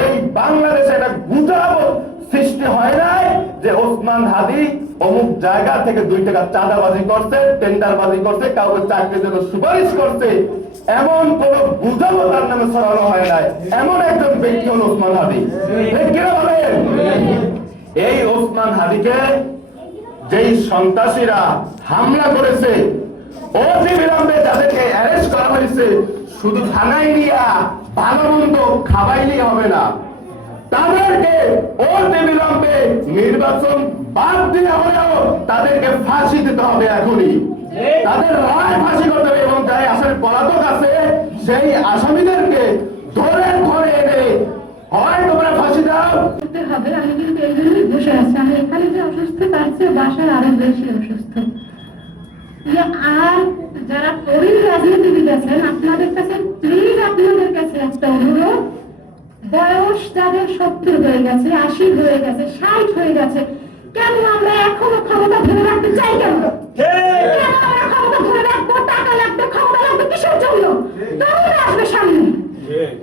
এই বাংলাদেশে একটা গুজব সৃষ্টি হয় নাই যে ওসমান হাদি অমুক জায়গা থেকে 2 টাকা চাঁদাবাজি করছে, টেন্ডারবাজি করছে, কাউকে চাকরির জন্য সুপারিশ করছে, এমন কোন গুজব তার নামে ছড়ানো হয় নাই। এমন একজন ব্যক্তি হল ওসমান হাদি। এই ওসমান হাদিকে যেই সন্ত্রাসীরা হামলা করেছে, অতি বিলম্বে যাদেরকে অ্যারেস্ট করা হয়েছে, শুধু থানায় নিয়ে ভালো মন্দ খাওয়াইলেই হবে না, তাদেরকে অতি বিলম্বে নির্বাচন বাদ দিয়ে হলেও তাদেরকে ফাঁসি দিতে হবে এখনই। তাদের রায় ফাঁসি করতে হবে এবং যাই আসলে পলাতক আছে সেই আসামিদেরকে ধরে ধরে এনে হয় তোমরা ফাঁসি দাও হবে। আমি কিন্তু এই জন্যই বসে আছি, আমি এখানে যে অসুস্থ তার চেয়ে বাসায় আরো বেশি অসুস্থ। আর যারা তরুণ রাজনীতিবিদ আছেন, আপনাদের কাছে প্লিজ, আপনাদের কাছে একটা অনুরোধ, বয়স যাদের 70 হয়ে গেছে, 80 হয়ে গেছে, 60 হয়ে গেছে, কেন আমরা এখনো ক্ষমতা ধরে রাখতে চাই? কেন আমরা ক্ষমতা ধরে রাখবো? টাকা লাগবে, ক্ষমতা লাগবে, কিসের জন্য? তরুণ আসবে সামনে।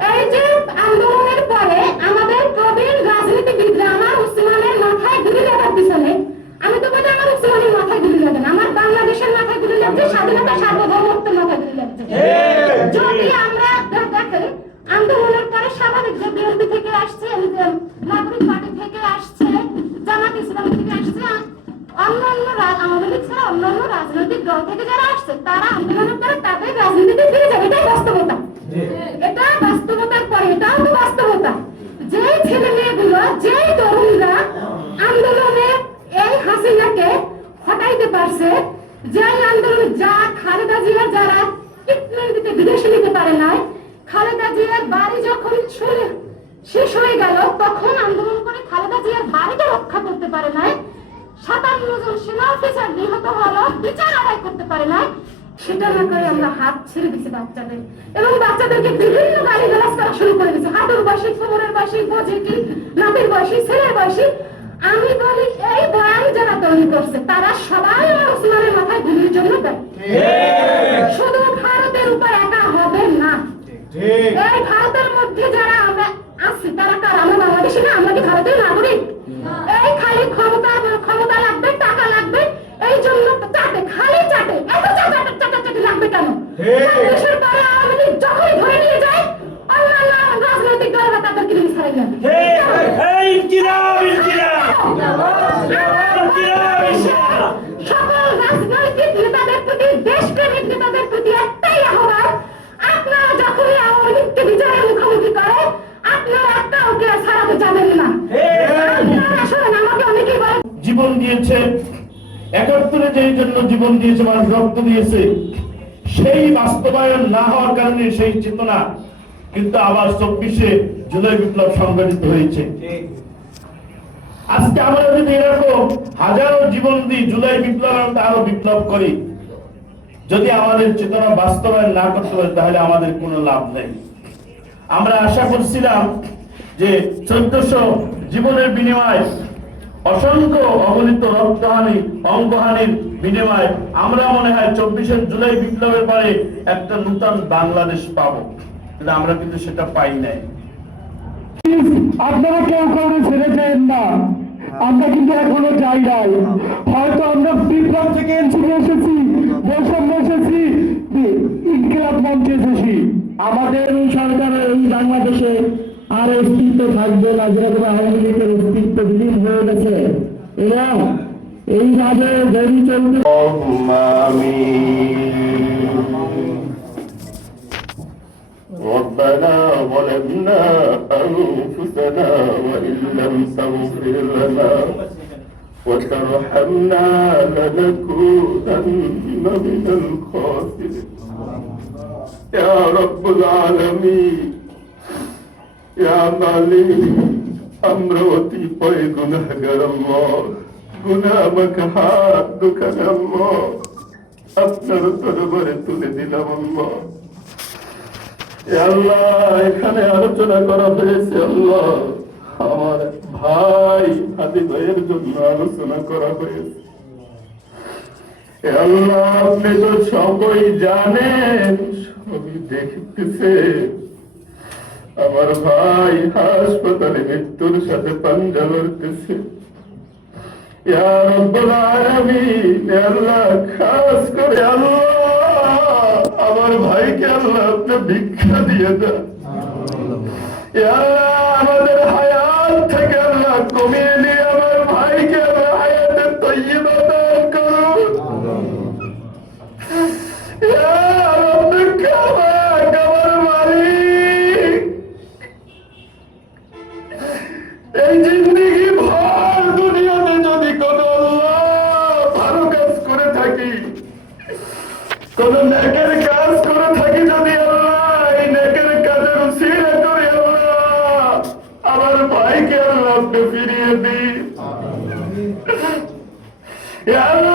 এই যে আন্দোলনের পরে আমাদের প্রবীণ রাজনীতিবিদরা আমার উসমানের মাথায় গুলি লাগার পিছনে, আমি তো বলি আমার উসমানের মাথায় গুলি লাগে না, আমার বাংলাদেশের মাথায় গুলি লাগছে, স্বাধীনতা সার্বভৌমত্বের মাথায় গুলি লাগছে। যদি আমরা দেখেন আন্দোলনের পরে স্বাভাবিক যে বিএনপি থেকে আসছে, নাগরিক পার্টি থেকে আসছে, জামাত ইসলামী থেকে আসছে, অন্যান্য আওয়ামী লীগ ছাড়া অন্যান্য রাজনৈতিক দল থেকে যারা আসছে, তারা আন্দোলনের পরে তাদের রাজনীতিতে ফিরে যাবে। এটাই বাস্তবতা। এটা বাস্তবতার পরে এটাও তো বাস্তবতা। যে ছেলে মেয়েগুলো, যে তরুণরা আন্দোলনে এই হাসিনাকে হটাইতে পারছে, যে আন্দোলনে যা খালেদা জিয়া যারা ট্রিটমেন্ট দিতে বিদেশে নিতে পারে নাই, খালেদা জিয়ার বাড়ি যখন শেষ হয়ে গেল তখন আন্দোলন করে খালেদা জিয়ার বাড়িকে রক্ষা করতে পারে নাই, 57 জন সেনা অফিসার নিহত হলো, বিচার আদায় করতে পারে নাই, সেটা না করে আমরা হাত ছেড়ে দিচ্ছি বাচ্চাদের, এবং বাচ্চাদেরকে বিভিন্ন গালিগালাজ করা শুরু করে দিচ্ছে। হাঁটুর বয়সী, কোমরের বয়সী, বোঝেটি, নাতির বয়সী, ছেলের বয়সী। আমি বলি এই বয়ান যারা তৈরি করছে তারা সবাই ওসমানের মাথায় গুলির জন্য দেয়। শুধু ভারতের উপর একা হবে না, এই ভারতের মধ্যে যারা আমরা আছি তারা কার? আমরা বাংলাদেশি না? আমরা কি ভারতের নাগরিক? এই খালি ক্ষমতা লাগবে, টাকা লাগবে, এই জন্য চাটে, খালি চাটে, এত চাটাচাটি লাগবে কেন? দেশের পরে আওয়ামী লীগ যখনই ধরে নিয়ে যায় অন্যান্য রাজনৈতিক দলরা তাদেরকে নিয়ে ছাড়াই যাবে। সকল রাজনৈতিক নেতাদের প্রতি, দেশপ্রেমিক নেতাদের প্রতি একটাই আহ্বান, আপনারা যখনই আওয়ামী লীগকে বিজয়ের মুখোমুখি করেন, আপনারা কাউকে ছাড়াতে যাবেন না। আপনারা শোনেন, আমাকে অনেকেই বলেন জীবন দিয়েছে 71-এ যেই জন্য জীবন দিয়েছে, মানুষ রক্ত দিয়েছে, সেই বাস্তবায়ন না হওয়ার কারণে সেই চেতনা কিন্তু আবার 24-এ জুলাই বিপ্লব সংগঠিত হয়েছে। আজকে আমরা যদি এরকম হাজারো জীবন দিই, জুলাই বিপ্লব আরো বিপ্লব করি, যদি আমাদের চেতনা বাস্তবায়ন না করতে পারে তাহলে আমাদের কোনো লাভ নেই। আমরা আশা করছিলাম যে 1400 জীবনের বিনিময়ে, অসংখ্য অগণিত রক্তহানি, অঙ্গহানির বিনিময়ে আমরা মনে হয় 24 জুলাই বিপ্লবের পরে একটা নতুন বাংলাদেশ পাবো, কিন্তু আমরা কিন্তু সেটা পাই নাই। আপনারা কেউ কাউকে ছেড়ে যান না, আমরা কিন্তু এখনো যাই নাই। হয়তো আমরা বিপ্লব থেকে এনসিপি এসেছি, বৈষম্য এসেছি, ইনকিলাব মঞ্চে এসেছি, আমাদের সরকারের এই বাংলাদেশে আর অস্তিত্ব থাকবে না, যেরকম আওয়ামী লীগের অস্তিত্ব বিলীন হয়ে গেছে, এবং এইভাবে দেরি চলবে। ربنا ظلمنا أنفسنا وإن لم تغفر لنا وترحمنا لنكونن من الخاسرين يا رب العالمين يا مالك আমরা অতিপয় গুনাহগার আল্লাহ, গুনাহ আমাকে হাত দুখান আল্লাহ আপনার দরবারে তুলে দিলাম আল্লাহ। আল্লাহ এখানে আলোচনা করা হয়েছে আল্লাহ, আমার ভাই হাদি ভাইয়ের জন্য আলোচনা করা হয়েছে। আল্লাহ আপনি তো সবই জানেন, সবই দেখতেছে, আমার ভাই হাসপাতালে মৃত্যুর সাথে পাঞ্জা লড়তেছে। ইয়া রব্বুল আলামিন, আল্লাহ খাস করে আল্লাহ আমার ভাইকে আল্লাহ আপনি ভিক্ষা দিয়ে দেন। ইয়া আল্লাহ আমাদের হায়াত থেকে আল্লাহ কমিয়ে নিয়ে আমার ভাইকে আল্লাহ হায়াতের তৈয়বা দান করুন। ইয়া রব্বি খাবাক আমার মালিক, এই জিন্দেগি ভর দুনিয়াতে যদি কোন আল্লাহ ভালো কাজ করে থাকি, কোন নেকের কাজ করে থাকি, যদি আল্লাহ এই নেকের কাজের উসিলা করে আল্লাহ আমার ভাইকে আল্লাহ আপনি ফিরিয়ে দিন। ইয়া আল্লাহ